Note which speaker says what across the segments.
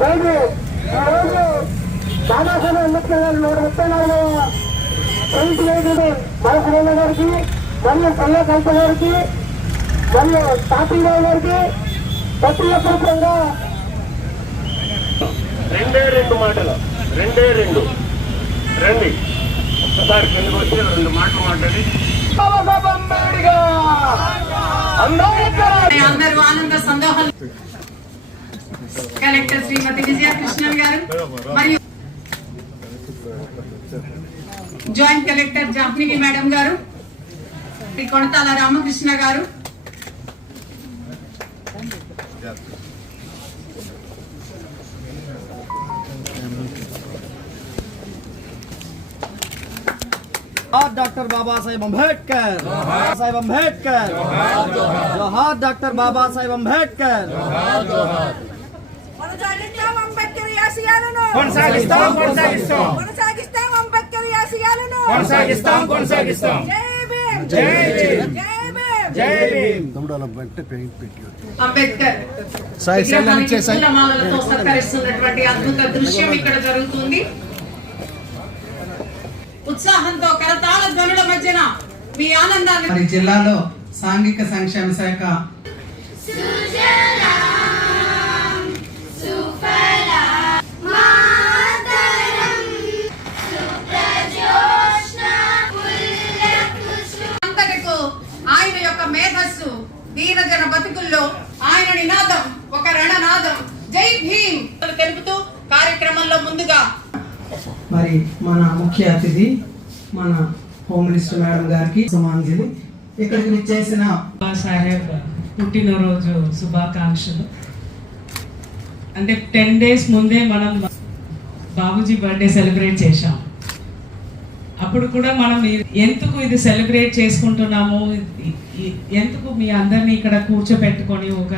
Speaker 1: రోజు ఈ రోజు బాబాసాహెబ్ అంబేద్కర్ గారు నూట ముప్పై జయంతి వేదికను మనసురేణ గారికి మరియు పల్లె కల్ప గారికి మరియు తాపీరావు గారికి పత్రికపూర్వకంగా
Speaker 2: రెండే రెండు మాటలు రెండే రెండు. రండి. ఒక్కసారి కిందకు వచ్చి రెండు మాటలు మాట్లాడి.
Speaker 3: అందరూ ఆనంద సందోహం కలెక్టర్ శ్రీమతి విజయకృష్ణన్ గారు మరియు జాయింట్ కలెక్టర్ జాహ్నవి మేడం గారు శ్రీ కొనతాల రామకృష్ణ గారు
Speaker 4: जोहार डॉक्टर बाबा साहेब अम्बेडकर बाबा साहेब अम्बेडकर जोहार डॉक्टर बाबा साहेब अम्बेडकर
Speaker 5: కొనసాగిస్తాం అంబేద్కర్
Speaker 6: కొనసాగిస్తాం కొనసాగిస్తాం.
Speaker 5: కొనసాగిస్తాం. అంబేద్కర్ ఆశయాలను
Speaker 6: కొనసాగిస్తాం కొనసాగిస్తాం.
Speaker 5: జై భీమ్.
Speaker 6: జై భీమ్.
Speaker 5: జై భీమ్.
Speaker 6: జై భీమ్.
Speaker 3: అంబేద్కర్ విగ్రహానికి పూలమాలలతో సత్కరిస్తున్నటువంటి అద్భుత దృశ్యం ఇక్కడ జరుగుతుంది. ఉత్సాహంతో కరతాళ ధ్వనుల మధ్యన మీ ఆనందాన్ని
Speaker 7: మరి జిల్లాలో సాంఘిక సంక్షేమ శాఖ
Speaker 3: దీనజన బతుకుల్లో ఆయన నినాదం ఒక రణనాదం. జై భీమ్. తెలుపుతూ కార్యక్రమంలో ముందుగా.
Speaker 7: మరి మన ముఖ్య అతిథి మన హోమ్ మినిస్టర్ మేడం గారికి సుమాంజలి. ఇక్కడికి విచ్చేసిన
Speaker 8: సాహెబ్ పుట్టినరోజు శుభాకాంక్షలు. అంటే టెన్ డేస్ ముందే మనం బాబుజీ బర్త్డే సెలబ్రేట్ చేశాం. అప్పుడు కూడా మనం ఎందుకు ఇది సెలబ్రేట్ చేసుకుంటున్నాము? ఎందుకు మీ అందరినీ ఇక్కడ కూర్చోపెట్టుకొని ఒక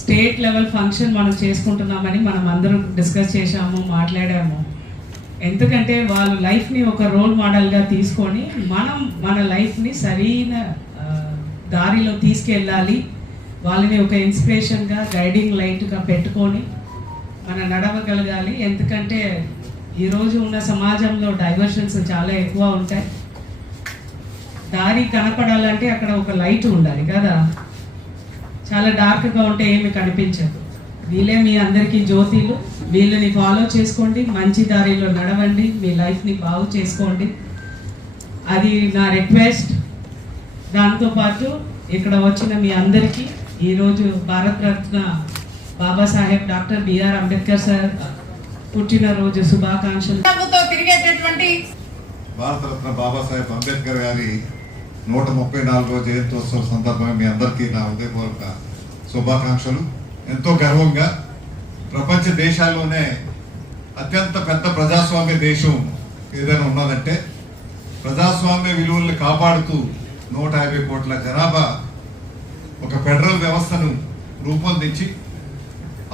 Speaker 8: స్టేట్ లెవెల్ ఫంక్షన్ మనం చేసుకుంటున్నామని మనం అందరం డిస్కస్ చేశాము మాట్లాడాము. ఎందుకంటే వాళ్ళు లైఫ్ని ఒక రోల్ మోడల్గా తీసుకొని మనం మన లైఫ్ని సరైన దారిలో తీసుకెళ్ళాలి. వాళ్ళని ఒక ఇన్స్పిరేషన్గా గైడింగ్ లైట్గా పెట్టుకొని మనం నడవగలగాలి. ఎందుకంటే ఈరోజు ఉన్న సమాజంలో డైవర్షన్స్ చాలా ఎక్కువ ఉంటాయి. దారి కనపడాలంటే అక్కడ ఒక లైట్ ఉండాలి కదా. చాలా డార్క్గా ఉంటే ఏమి కనిపించదు. వీళ్ళే మీ అందరికీ జ్యోతిలు వీళ్ళని ఫాలో చేసుకోండి మంచి దారిలో నడవండి మీ లైఫ్ని బాగు చేసుకోండి. అది నా రిక్వెస్ట్ దాంతోపాటు ఇక్కడ వచ్చిన మీ అందరికీ ఈరోజు Bharat Ratna Babasaheb doctor B R Ambedkar sir పుట్టినరోజు శుభాకాంక్షలు.
Speaker 3: తిరిగేటటువంటి
Speaker 9: భారతరత్న బాబాసాహెబ్ అంబేద్కర్ గారి నూట ముప్పై నాలుగో జయంతోత్సవ సందర్భంగా మీ అందరికీ నా హృదయపూర్వక శుభాకాంక్షలు. ఎంతో గర్వంగా ప్రపంచ దేశాల్లోనే అత్యంత పెద్ద ప్రజాస్వామ్య దేశం ఏదైనా ఉన్నదంటే ప్రజాస్వామ్య విలువల్ని కాపాడుతూ నూట యాభై కోట్ల జనాభా ఒక ఫెడరల్ వ్యవస్థను రూపొందించి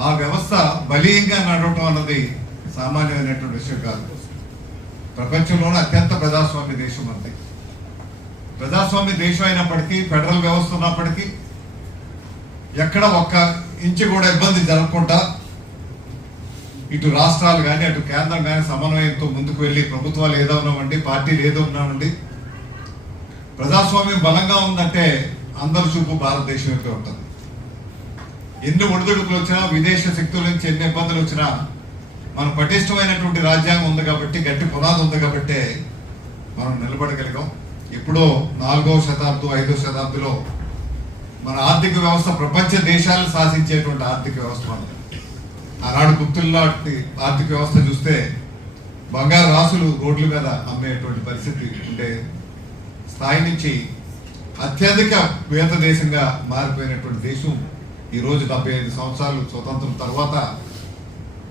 Speaker 9: ఆ వ్యవస్థ బలీయంగా నడవటం అన్నది సామాన్యమైనటువంటి విషయం కాదు. ప్రపంచంలోనే అత్యంత ప్రజాస్వామ్య దేశం అంతే. ప్రజాస్వామ్య దేశం అయినప్పటికీ ఫెడరల్ వ్యవస్థ ఉన్నప్పటికీ ఎక్కడ ఒక్క ఇంచు కూడా ఇబ్బంది జరగకుండా ఇటు రాష్ట్రాలు కానీ అటు కేంద్రం కానీ సమన్వయంతో ముందుకు వెళ్ళి ప్రభుత్వాలు ఏదో ఉన్నామండి పార్టీలు ఏదో ఉన్నామండి ప్రజాస్వామ్యం బలంగా ఉందంటే అందరి చూపు భారతదేశం ఉంటుంది. ఎన్ని ఒడిదుడుకులు వచ్చినా విదేశ శక్తుల నుంచి ఎన్ని ఇబ్బందులు వచ్చినా మన పటిష్టమైనటువంటి రాజ్యాంగం ఉంది కాబట్టి గట్టి పునాది ఉంది కాబట్టి మనం నిలబడగలిగాం. ఎప్పుడో నాలుగవ శతాబ్దం ఐదో శతాబ్దిలో మన ఆర్థిక వ్యవస్థ ప్రపంచ దేశాలను శాసించేటువంటి ఆర్థిక వ్యవస్థ మనది ఆనాడు గుర్తుల్లాంటి ఆర్థిక వ్యవస్థ చూస్తే బంగారు రాసులు రోడ్ల మీద అమ్మేటువంటి పరిస్థితి ఉండే స్థాయి నుంచి అత్యధిక పేద దేశంగా మారిపోయినటువంటి దేశం ఈ రోజు డెబ్బై ఐదు సంవత్సరాలు స్వతంత్రం తర్వాత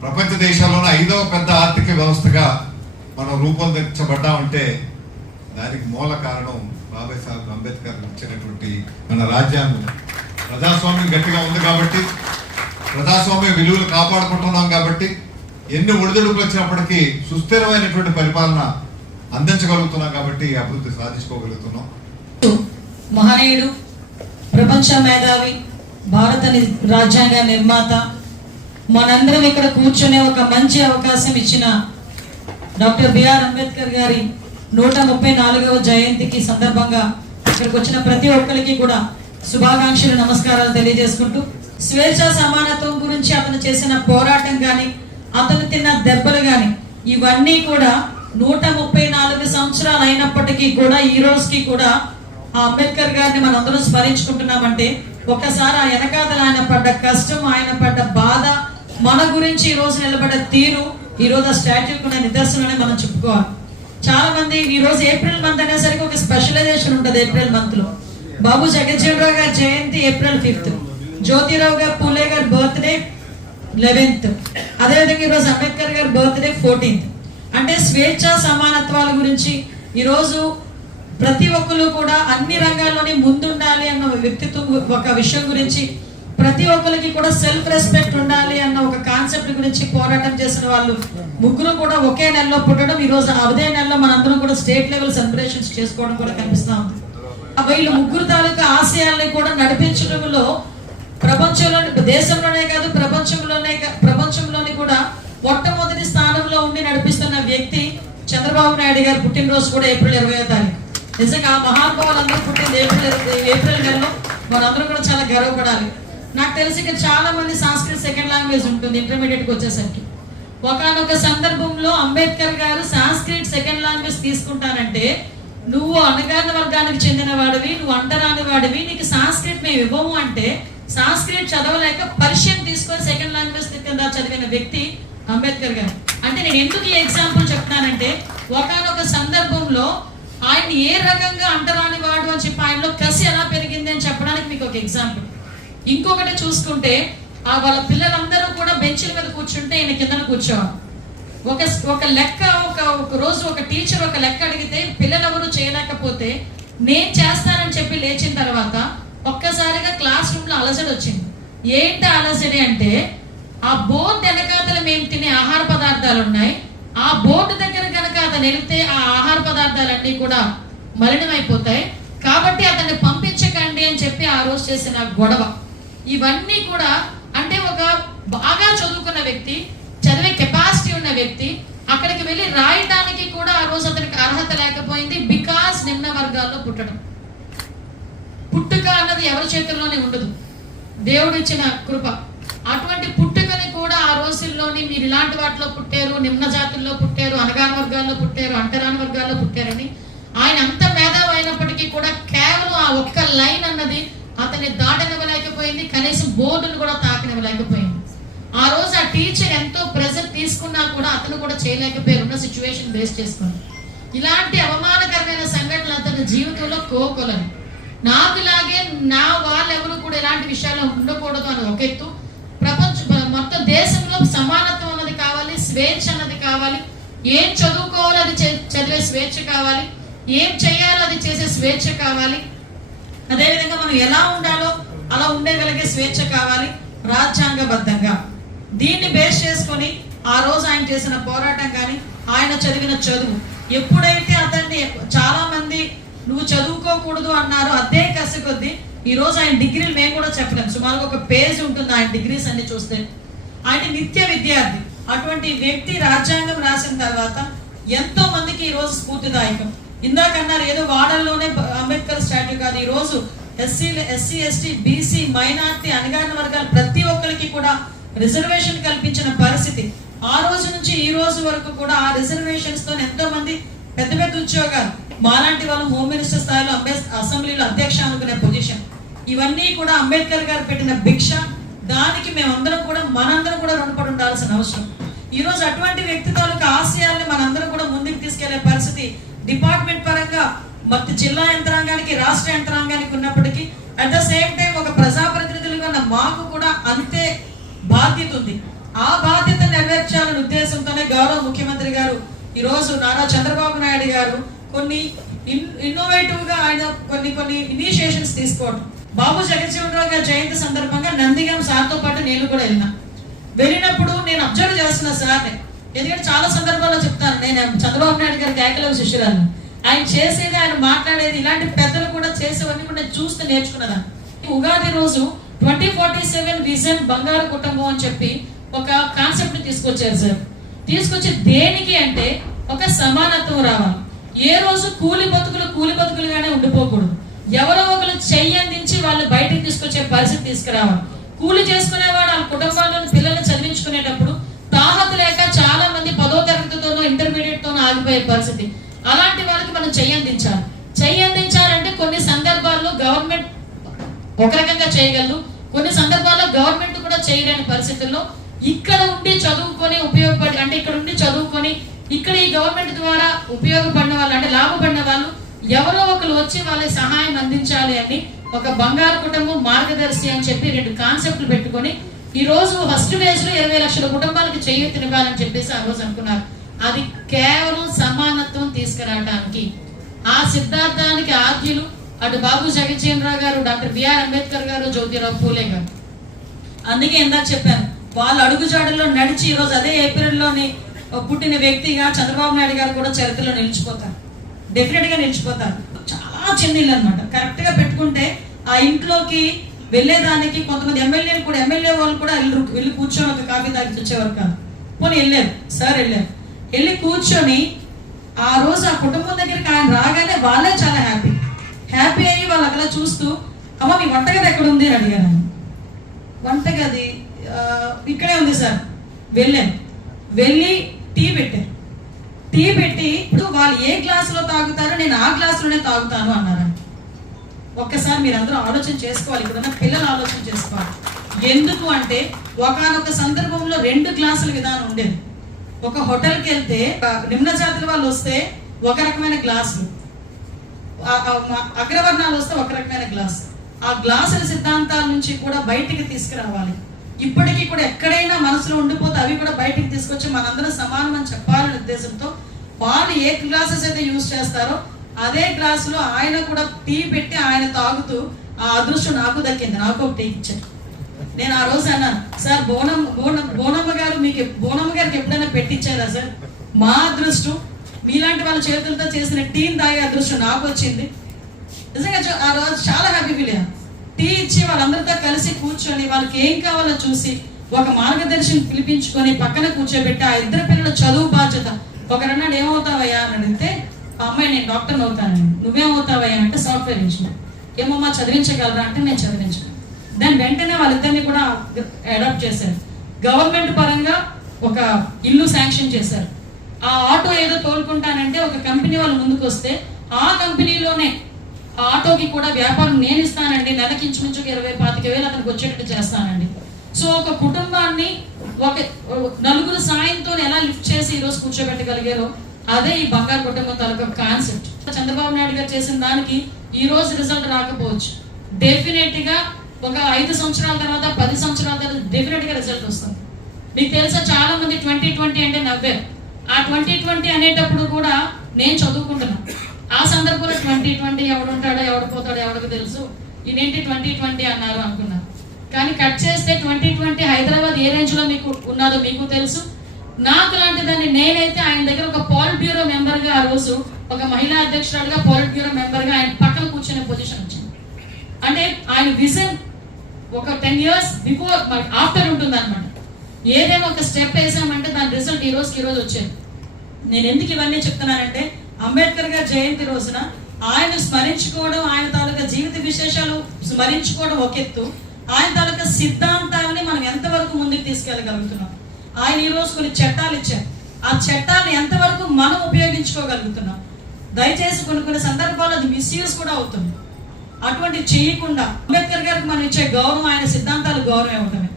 Speaker 9: ప్రపంచ దేశాల్లోనే ఐదవ పెద్ద ఆర్థిక వ్యవస్థగా మనం రూపొందించబడ్డామంటే దానికి మూల కారణం బాబాయ్ సాహెబ్ అంబేద్కర్ ఇచ్చినటువంటి మన రాజ్యాంగం. ప్రజాస్వామ్యం గట్టిగా ఉంది కాబట్టి ప్రజాస్వామ్య విలువలు కాపాడుకుంటున్నాం కాబట్టి ఎన్ని ఒడిదుడుకులు వచ్చినప్పటికీ సుస్థిరమైనటువంటి పరిపాలన అందించగలుగుతున్నాం కాబట్టి అభివృద్ధి సాధించుకోగలుగుతున్నాం.
Speaker 10: మహనీయుడు ప్రపంచ మేధావి భారత రాజ్యాంగ నిర్మాత మనందరం ఇక్కడ కూర్చునే ఒక మంచి అవకాశం ఇచ్చిన డాక్టర్ బిఆర్ అంబేద్కర్ గారి నూట ముప్పై నాలుగవ జయంతికి సందర్భంగా ఇక్కడికి వచ్చిన ప్రతి ఒక్కరికి కూడా శుభాకాంక్షలు నమస్కారాలు తెలియజేసుకుంటూ స్వేచ్ఛ సమానత్వం గురించి అతను చేసిన పోరాటం కానీ అతను తిన్న దెబ్బలు కానీ ఇవన్నీ కూడా నూట ముప్పై నాలుగు సంవత్సరాలు అయినప్పటికీ కూడా ఈ రోజుకి కూడా ఆ అంబేద్కర్ గారిని మనందరం స్మరించుకుంటున్నామంటే ఒకసారి ఆ వెనకాతలు ఆయన పడ్డ కష్టం ఆయన పడ్డ బాధ మన గురించి ఈరోజు నిలబడే నిలబడ్డ తీరు ఈ రోజు ఆ స్టాట్యూకి ఉన్న నిదర్శనని మనం చెప్పుకోవాలి. చాలా మంది ఈ రోజు ఏప్రిల్ మంత్ అనేసరికి ఒక స్పెషలైజేషన్ ఉంటుంది ఏప్రిల్ మంత్లో బాబు బాబు రావు గారి జయంతి ఏప్రిల్ ఫిఫ్త్ జ్యోతిరావు గారు పూలే గారి బర్త్డే లెవెన్త్ అదేవిధంగా ఈరోజు అంబేద్కర్ గారి బర్త్డే ఫోర్టీన్త్ అంటే స్వేచ్ఛ సమానత్వాల గురించి ఈరోజు ప్రతి ఒక్కరు కూడా అన్ని రంగాల్లోనే ముందుండాలి అన్న వ్యక్తిత్వం ఒక విషయం గురించి ప్రతి ఒక్కరికి కూడా సెల్ఫ్ రెస్పెక్ట్ ఉండాలి అన్న ఒక కాన్సెప్ట్ గురించి పోరాటం చేసిన వాళ్ళు ముగ్గురు కూడా ఒకే నెలలో పుట్టడం ఈ రోజు అదే నెలలో మనందరం కూడా స్టేట్ లెవెల్ సెలబ్రేషన్స్ చేసుకోవడం కూడా కనిపిస్తా ఉంది. ఆ వీళ్ళు ముగ్గురు తాలూకా ఆశయాల్ని కూడా నడిపించడంలో ప్రపంచంలోని దేశంలోనే కాదు ప్రపంచంలోనే ప్రపంచంలోని కూడా మొట్టమొదటి స్థానంలో ఉండి నడిపిస్తున్న వ్యక్తి చంద్రబాబు నాయుడు గారు పుట్టినరోజు కూడా ఏప్రిల్ ఇరవై తారీఖు. నిజంగా ఆ మహానుభావులందరూ పుట్టింది ఏప్రిల్ ఏప్రిల్ నెలలో. మనందరం కూడా చాలా గర్వపడాలి. నాకు తెలిసి ఇక్కడ చాలా మంది సంస్కృత్ సెకండ్ లాంగ్వేజ్ ఉంటుంది ఇంటర్మీడియట్కి వచ్చేసరికి. ఒకనొక సందర్భంలో అంబేద్కర్ గారు సాంస్క్రిట్ సెకండ్ లాంగ్వేజ్ తీసుకుంటానంటే నువ్వు అణగారిన వర్గానికి చెందిన వాడివి నువ్వు అంటరాని వాడివి నీకు సాంస్క్రిట్ మేము ఇవ్వము అంటే సాంస్క్రిట్ చదవలేక పర్షియన్ తీసుకొని సెకండ్ లాంగ్వేజ్ కింద చదివిన వ్యక్తి అంబేద్కర్ గారు. అంటే నేను ఎందుకు ఈ ఎగ్జాంపుల్ చెప్తానంటే ఒకనొక సందర్భంలో ఆయన ఏ రకంగా అంటరాని వాడు అని చెప్పి ఆయనలో కసి ఎలా పెరిగింది అని చెప్పడానికి మీకు ఒక ఎగ్జాంపుల్ ఇంకొకటి చూసుకుంటే ఆ వాళ్ళ పిల్లలందరూ కూడా బెంచ్ల మీద కూర్చుంటే ఈయన కిందన కూర్చోవాలి. ఒక ఒక లెక్క ఒక ఒక రోజు ఒక టీచర్ ఒక లెక్క అడిగితే పిల్లలెవరు చేయలేకపోతే నేను చేస్తానని చెప్పి లేచిన తర్వాత ఒక్కసారిగా క్లాస్ రూమ్లో అలజడి వచ్చింది. ఏంటి ఆ అలజడి అంటే ఆ బోర్డు వెనకాతల మేము తినే ఆహార పదార్థాలు ఉన్నాయి. ఆ బోర్డు దగ్గర కనుక అతను వెళితే ఆ ఆహార పదార్థాలన్నీ కూడా మలినమైపోతాయి. కాబట్టి అతన్ని పంపించకండి అని చెప్పి ఆ రోజు చేసిన గొడవ. ఇవన్నీ కూడా అంటే ఒక బాగా చదువుకున్న వ్యక్తి చదివే కెపాసిటీ ఉన్న వ్యక్తి అక్కడికి వెళ్ళి రాయటానికి కూడా ఆ రోజు అతనికి అర్హత లేకపోయింది బికాస్ నిమ్న వర్గాల్లో పుట్టడం. పుట్టుక అన్నది ఎవరి చేతుల్లోనే ఉండదు. దేవుడు ఇచ్చిన కృప. అటువంటి పుట్టుకని కూడా ఆ రోజుల్లోని మీరు ఇలాంటి వాటిలో పుట్టారు నిమ్న జాతుల్లో పుట్టారు అనగాని వర్గాల్లో పుట్టారు అంటరాని వర్గాల్లో పుట్టారని ఆయన అంత మేధావు అయినప్పటికీ కూడా కేవలం ఆ ఒక్క లైన్ అన్నది అతని దాటిన కనీసం బోర్డును కూడా తాకనివ్వలేకపోయింది. ఆ రోజు ఆ టీచర్ ఎంతో ప్రెజర్ తీసుకున్నా కూడా అతను కూడా చేయలేకపోయారు. ఉన్న సిచ్యువేషన్ బేస్ చేసుకొని. ఇలాంటి అవమానకరమైన సంఘటనలు అతని జీవితంలో కోకొలని నాకులాగే నా వాళ్ళెవరు కూడా ఇలాంటి విషయాల్లో ఉండకూడదు అని ఒక ఎత్తు. ప్రపంచ మొత్తం దేశంలో సమానత్వం అన్నది కావాలి స్వేచ్ఛ అన్నది కావాలి. ఏం చదువుకోవాలో అది చదివే స్వేచ్ఛ కావాలి. ఏం చేయాలో అది చేసే స్వేచ్ఛ కావాలి. అదేవిధంగా మనం ఎలా ఉండాలో అలా ఉండగలిగే స్వేచ్ఛ కావాలి రాజ్యాంగబద్ధంగా. దీన్ని బేస్ చేసుకొని ఆ రోజు ఆయన చేసిన పోరాటం కానీ ఆయన చదివిన చదువు. ఎప్పుడైతే అతన్ని చాలా మంది నువ్వు చదువుకోకూడదు అన్నారు అదే కసి కొద్దీ ఈరోజు ఆయన డిగ్రీలు మేము కూడా చెప్పలేం. సుమారుగా ఒక పేజ్ ఉంటుంది ఆయన డిగ్రీస్ అన్ని చూస్తే. ఆయన నిత్య విద్యార్థి. అటువంటి వ్యక్తి రాజ్యాంగం రాసిన తర్వాత ఎంతో మందికి ఈ రోజు స్ఫూర్తిదాయకం. ఇందాకన్నారు ఏదో వాడల్లోనే అంబేద్కర్ స్టాట్యూ కాదు. ఈరోజు SC SC ST BC minority అణగారిన వర్గాలు ప్రతి ఒక్కరికి కూడా రిజర్వేషన్ కల్పించిన పరిస్థితి. ఆ రోజు నుంచి ఈ రోజు వరకు కూడా ఆ రిజర్వేషన్స్తో ఎంతో మంది పెద్ద పెద్ద ఉద్యోగాలు మాలాంటి వాళ్ళు హోమ్ మినిస్టర్ స్థాయిలో అంబేద్ అసెంబ్లీలో అధ్యక్ష అనుకునే పొజిషన్. ఇవన్నీ కూడా అంబేద్కర్ గారు పెట్టిన భిక్ష. దానికి మేమందరం కూడా మనందరం కూడా రుణపడి ఉండాల్సిన అవసరం. ఈ రోజు అటువంటి వ్యక్తి తాలూకు ఆశయాల్ని మనందరం కూడా ముందుకు తీసుకెళ్ళే పరిస్థితి డిపార్ట్మెంట్ పరంగా మొత్తం జిల్లా యంత్రాంగానికి రాష్ట్ర యంత్రాంగానికి ఉన్నప్పటికీ అట్ ద సేమ్ టైం ఒక ప్రజాప్రతినిధులుగా ఉన్న మాకు కూడా అంతే బాధ్యత ఉంది. ఆ బాధ్యత నెరవేర్చాలనే ఉద్దేశంతోనే గౌరవ ముఖ్యమంత్రి గారు ఈరోజు నారా చంద్రబాబు నాయుడు గారు కొన్ని ఇన్నోవేటివ్గా ఆయన కొన్ని కొన్ని ఇనిషియేషన్స్ తీసుకోవడం బాబు జగజ్జీవనరావు గారి జయంతి సందర్భంగా నందిగం సార్తో పాటు నేను కూడా వెళ్ళినా. వెళ్ళినప్పుడు నేను అబ్జర్వ్ చేస్తున్నా సార్ని. ఎందుకంటే చాలా సందర్భాల్లో చెప్తాను నేను చంద్రబాబు నాయుడు గారి కేకలకు శిష్యురాను ఆయన చేసేది ఆయన మాట్లాడేది ఇలాంటి పెద్దలు కూడా చేసేవన్నీ కూడా నేను చూస్తూ నేర్చుకున్నదాన్ని ఉగాది రోజు ట్వంటీ ఫార్టీ సెవెన్ విజన్ బంగారు కుటుంబం అని చెప్పి ఒక కాన్సెప్ట్ తీసుకొచ్చారు సార్. తీసుకొచ్చి దేనికి అంటే ఒక సమానత్వం రావాలి. ఏ రోజు కూలి బతుకులు కూలి బతుకులుగానే ఉండిపోకూడదు. ఎవరో ఒకరు చెయ్యి అందించి వాళ్ళు బయటకు తీసుకొచ్చే పరిస్థితి తీసుకురావాలి. కూలి చేసుకునేవాడు వాళ్ళ కుటుంబాలను పిల్లల్ని చదివించుకునేటప్పుడు తాహత లేక చాలా మంది పదో తరగతితోనో ఇంటర్మీడియట్ తోనో ఆగిపోయే పరిస్థితి. అలాంటి వాళ్ళకి మనం చెయ్యందించాలి చెయ్యందించాలంటే కొన్ని సందర్భాల్లో గవర్నమెంట్ ఒక రకంగా చేయగలరు కొన్ని సందర్భాల్లో గవర్నమెంట్ కూడా చేయలేని పరిస్థితుల్లో ఇక్కడ ఉండి చదువుకొని ఉపయోగపడి అంటే ఇక్కడ ఉండి చదువుకొని ఇక్కడ ఈ గవర్నమెంట్ ద్వారా ఉపయోగపడిన వాళ్ళు అంటే లాభపడిన వాళ్ళు ఎవరో ఒకరు వచ్చి వాళ్ళకి సహాయం అందించాలి అని ఒక బంగారు కుటుంబం మార్గదర్శి అని చెప్పి రెండు కాన్సెప్ట్లు పెట్టుకొని ఈ రోజు ఫస్ట్ ఫేజ్లో ఇరవై లక్షల కుటుంబాలకు చెయ్యి తిరగాలని చెప్పేసి ఆ రోజు అనుకున్నారు. అది కేవలం సమానత్వం తీసుకురావడానికి ఆ సిద్ధాంతానికి ఆద్యులు అటు బాబు జగజ్జీవనరావు గారు డాక్టర్ బిఆర్ అంబేద్కర్ గారు జ్యోతిరావు పూలే గారు. అందుకే ఇందాక చెప్పాను వాళ్ళు అడుగుజాడల్లో నడిచి ఈ రోజు అదే ఏప్రిల్లోని పుట్టిన వ్యక్తిగా చంద్రబాబు నాయుడు గారు కూడా చరిత్రలో నిలిచిపోతారు. డెఫినెట్గా నిలిచిపోతారు. చాలా చిన్న ఇల్లు అనమాట కరెక్ట్గా పెట్టుకుంటే ఆ ఇంట్లోకి వెళ్ళేదానికి కొంతమంది ఎమ్మెల్యేలు కూడా ఎమ్మెల్యే వాళ్ళు కూడా వెళ్ళి వెళ్ళి కూర్చొని ఒక కాఫీ తాగి వచ్చేవారు కాదు. పోనీ వెళ్ళారు. సార్ వెళ్ళారు. వెళ్ళి కూర్చొని ఆ రోజు ఆ కుటుంబం దగ్గరికి ఆయన రాగానే వాళ్ళే చాలా హ్యాపీ హ్యాపీ అయ్యి వాళ్ళు అక్కడ చూస్తూ అమ్మ మీ వంటగది ఎక్కడ ఉంది అని అడిగాను. వంటగది ఇక్కడే ఉంది సార్. వెళ్ళాను వెళ్ళి టీ పెట్టారు టీ పెట్టి ఇప్పుడు వాళ్ళు ఏ గ్లాసులో తాగుతారో నేను ఆ గ్లాసులోనే తాగుతాను అన్నారు. ఒక్కసారి మీరు అందరూ ఆలోచన చేసుకోవాలి. ఇక్కడ పిల్లలు ఆలోచన చేసుకోవాలి. ఎందుకు అంటే ఒకనొక సందర్భంలో రెండు గ్లాసుల విధానం ఉండేది. ఒక హోటల్కి వెళ్తే నిమ్న జాతుల వాళ్ళు వస్తే ఒక రకమైన గ్లాసులు అగ్రవర్ణాలు వస్తే ఒక రకమైన గ్లాస్. ఆ గ్లాసుల సిద్ధాంతాల నుంచి కూడా బయటికి తీసుకురావాలి. ఇప్పటికీ కూడా ఎక్కడైనా మనసులో ఉండిపోతే అవి కూడా బయటికి తీసుకొచ్చి మనందరం సమానం అని చెప్పాలనే ఉద్దేశంతో వాళ్ళు ఏ గ్లాసెస్ అయితే యూజ్ చేస్తారో అదే గ్లాసులో ఆయన కూడా టీ పెట్టి ఆయన తాగుతూ ఆ అదృష్టం నాకు దక్కింది. నాకు ఒక టీ ఇచ్చారు. నేను ఆ రోజు అన్నాను సార్ బోనం బోనం బోనమ్మ గారు మీకు బోనమ్మ గారికి ఎప్పుడైనా పెట్టించారా సార్? మా అదృష్టం మీలాంటి వాళ్ళ చేతులతో చేసిన టీం తాగే అదృష్టం నాకు వచ్చింది. నిజంగా ఆ రోజు చాలా హ్యాపీ ఫీల్ అయ్యాను టీ ఇచ్చి వాళ్ళందరితో కలిసి కూర్చొని వాళ్ళకి ఏం కావాలో చూసి ఒక మార్గదర్శిని పిలిపించుకొని పక్కన కూర్చోబెట్టి ఆ ఇద్దరు పిల్లల చదువు బాధ్యత. ఒకరన్నాడు ఏమవుతావయ్యా? అని అడిగితే ఆ అమ్మాయి నేను డాక్టర్ అవుతాను నువ్వేమవుతావయ్యా? అంటే సాఫ్ట్వేర్ ఇంజనీర్. ఏమమ్మా చదివించగలరా? అంటే నేను చదివించను. దాని వెంటనే వాళ్ళిద్దరిని కూడా అడాప్ట్ చేశారు. గవర్నమెంట్ పరంగా ఒక ఇల్లు శాంక్షన్ చేశారు. ఆ ఆటో ఏదో తోలుకుంటానంటే ఒక కంపెనీ వాళ్ళు ముందుకు వస్తే ఆ కంపెనీలోనే ఆ ఆటోకి కూడా వ్యాపారం నేను ఇస్తానండి నెలకి ఇంచుమించుకు ఇరవై పాతిక వేలు అతనికి వచ్చేటట్టు చేస్తానండి. సో ఒక కుటుంబాన్ని ఒక నలుగురు సాయంతో ఎలా లిఫ్ట్ చేసి ఈరోజు కూర్చోబెట్టగలిగారో అదే ఈ బంగారు కుటుంబం తాలూకా కాన్సెప్ట్ చంద్రబాబు నాయుడు గారు చేసిన దానికి ఈ రోజు రిజల్ట్ రాకపోవచ్చు. డెఫినెట్గా ఒక ఐదు సంవత్సరాల తర్వాత పది సంవత్సరాల తర్వాత డెఫినెట్గా రిజల్ట్ వస్తుంది. మీకు తెలుసా చాలా మంది ట్వంటీ ట్వంటీ అంటే నవ్వారు. ఆ ట్వంటీ ట్వంటీ అనేటప్పుడు కూడా నేను చదువుకుంటున్నాను ఆ సందర్భంలో ట్వంటీ ట్వంటీ ఎవడుంటాడో ఎవడు పోతాడో ఎవడికి తెలుసు. ఇదేంటి ట్వంటీ ట్వంటీ అన్నారు అనుకున్నాను కానీ కట్ చేస్తే ట్వంటీ ట్వంటీ హైదరాబాద్ ఏ రేంజ్లో మీకు ఉన్నదో మీకు తెలుసు. నాకు లాంటి దాన్ని నేనైతే ఆయన దగ్గర ఒక పాలిట్ బ్యూరో మెంబర్గా ఆ రోజు ఒక మహిళా అధ్యక్షురాలుగా పాలిట్ బ్యూరో మెంబర్గా ఆయన పక్కన కూర్చునే పొజిషన్ వచ్చింది. అంటే ఆయన విజన్ ఒక టెన్ ఇయర్స్ బిఫోర్ ఆఫ్టర్ ఉంటుంది అనమాట ఏదైనా ఒక స్టెప్ వేసామంటే దాని రిజల్ట్ ఈ రోజుకి ఈ రోజు వచ్చేది. నేను ఎందుకు ఇవన్నీ చెప్తున్నానంటే అంబేద్కర్ గారి జయంతి రోజున ఆయన స్మరించుకోవడం ఆయన తాలూకా జీవిత విశేషాలు స్మరించుకోవడం ఒక ఎత్తు. ఆయన తాలూకా సిద్ధాంతాలని మనం ఎంతవరకు ముందుకు తీసుకెళ్ళగలుగుతున్నాం? ఆయన ఈ రోజు కొన్ని చట్టాలు ఇచ్చారు. ఆ చట్టాన్ని ఎంతవరకు మనం ఉపయోగించుకోగలుగుతున్నాం? దయచేసి కొన్ని కొన్ని సందర్భాల్లో అది మిస్యూజ్ కూడా అవుతుంది. అటువంటి చేయకుండా అంబేద్కర్ గారికి మనం ఇచ్చే గౌరవం ఆయన సిద్ధాంతాలు గౌరవం ఇవ్వడమే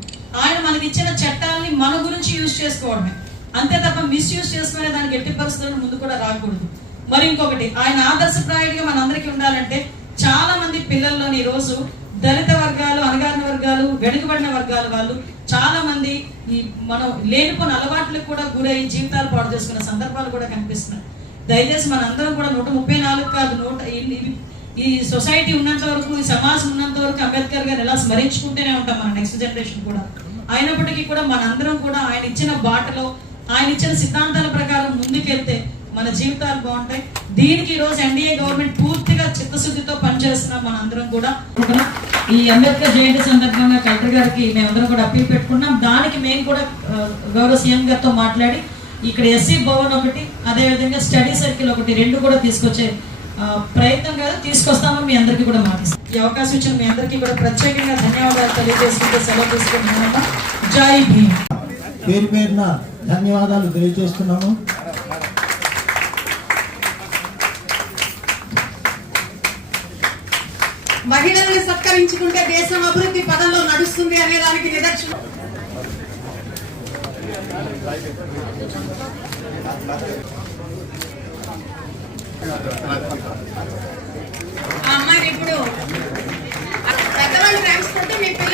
Speaker 10: ఆయన మనకి ఇచ్చిన చట్టాలని మన గురించి యూజ్ చేసుకోవడమే. అంతే తప్ప మిస్యూజ్ చేసుకునే దానికి ఎట్టి పరిస్థితులు ముందు కూడా రాకూడదు. మరి ఇంకొకటి ఆయన ఆదర్శప్రాయుడిగా మనందరికీ ఉండాలంటే చాలా మంది పిల్లల్లోని ఈరోజు రోజు దళిత వర్గాలు అణగారిన వర్గాలు వెనుకబడిన వర్గాల వాళ్ళు చాలా మంది ఈ మనం లేనిపోయిన అలవాట్లకు కూడా గురై జీవితాలు పాడు చేసుకున్న సందర్భాలు కూడా కనిపిస్తున్నాయి. దయచేసి మనందరం కూడా నూట ముప్పై నాలుగు కాదు నూట ఈ సొసైటీ ఉన్నంత వరకు ఈ సమాజం ఉన్నంత వరకు అంబేద్కర్ గారు ఎలా స్మరించుకుంటూనే ఉంటాం మన నెక్స్ట్ జనరేషన్ కూడా. అయినప్పటికీ కూడా మనందరం కూడా ఆయన ఇచ్చిన బాటలో ఆయన ఇచ్చిన సిద్ధాంతాల ప్రకారం ముందుకెళ్తే మన జీవితాలు బాగుంటాయి. దీనికి ఈరోజు ఎన్డీఏ గవర్నమెంట్ పూర్తిగా చిత్తశుద్ధితో పనిచేస్తున్నాం మనందరం కూడా. ఈ అంబేద్కర్ జయంతి సందర్భంగా కలెక్టర్ గారికి మేమందరం కూడా అప్పీల్ పెట్టుకున్నాం. దానికి మేము కూడా గౌరవ సీఎం గారితో మాట్లాడి ఇక్కడ ఎస్సీ భవన్ ఒకటి అదేవిధంగా స్టడీ సర్కిల్ ఒకటి రెండు కూడా తీసుకొచ్చే ప్రయత్నం కాదు తీసుకొస్తామని మీ అందరికీ కూడా మాటిస్తాం ఈ అవకాశం ఇచ్చిన మీ అందరికీ కూడా ప్రత్యేకంగా ధన్యవాదాలు తెలియజేసుకుంటూ సెలవు తీసుకుంటున్నాము జై భీమ్.
Speaker 11: పేరు పేరున ధన్యవాదాలు తెలియజేస్తున్నాము.
Speaker 12: మహిళల్ని సత్కరించుకుంటే దేశం అభివృద్ధి పదంలో నడుస్తుంది అనే దానికి నిదర్శనం. అమ్మాయి ఇప్పుడు పెద్దవాళ్ళు ప్రేమిస్తుంటే మీ పిల్లలు